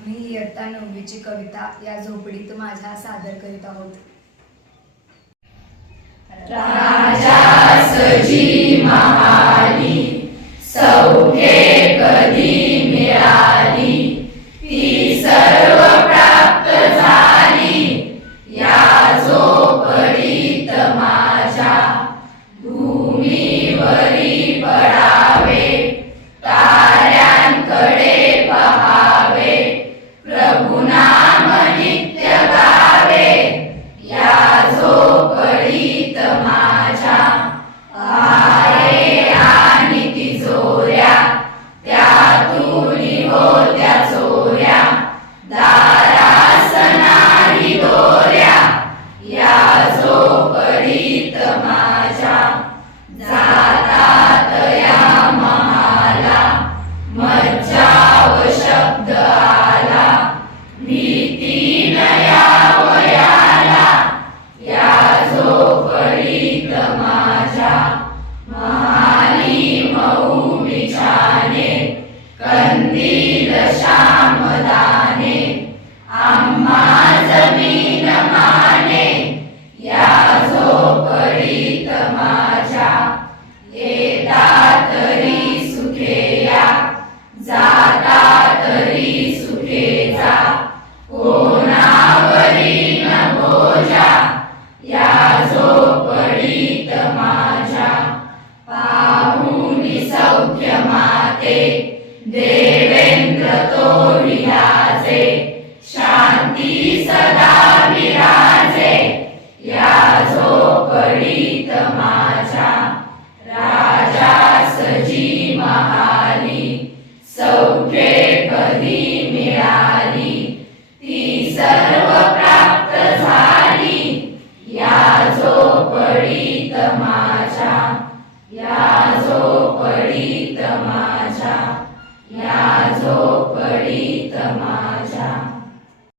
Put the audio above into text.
आम्ही इयत्ता 9वीची कविता या झोपडीत माझ्या सादर करीत आहोत. राजा सजी महाली सौख्ये कधी मिळाली, ती सर्व प्राप्त झाली या झोपडीत माझ्या. भूमीवरी पडावे, ताऱ्यांकडे पहावे, प्रभुनाम नित्य गावे या झोपडीत माझ्या. आरे आणि तिजोऱ्या त्यातून होत्या चोऱ्या, दारास नाही दोऱ्या या झोपडीत माझ्या. जातात या महाला मज्जाव शब्द आला, भीती नया वयाला या झोपडीत माझ्या. महाली मऊ बिछाने, कंदील श्यामदाने, आम्हा जमीन माने या झोपडीत माझ्या. येता तरी सुखे या, जाता तरी सुखे जा, कोणावरी न बोजा या झोपडीत माझ्या. पाहुणी सौख्य माते, देवेंद्र तो विराजे, शांती सदा विराजे या झोपडीत माझ्या. राजा सजी महाली सौख्ये कधी मिळाली, ती सर्व प्राप्त झाली या झोपडीत माझ्या. या झोपडीत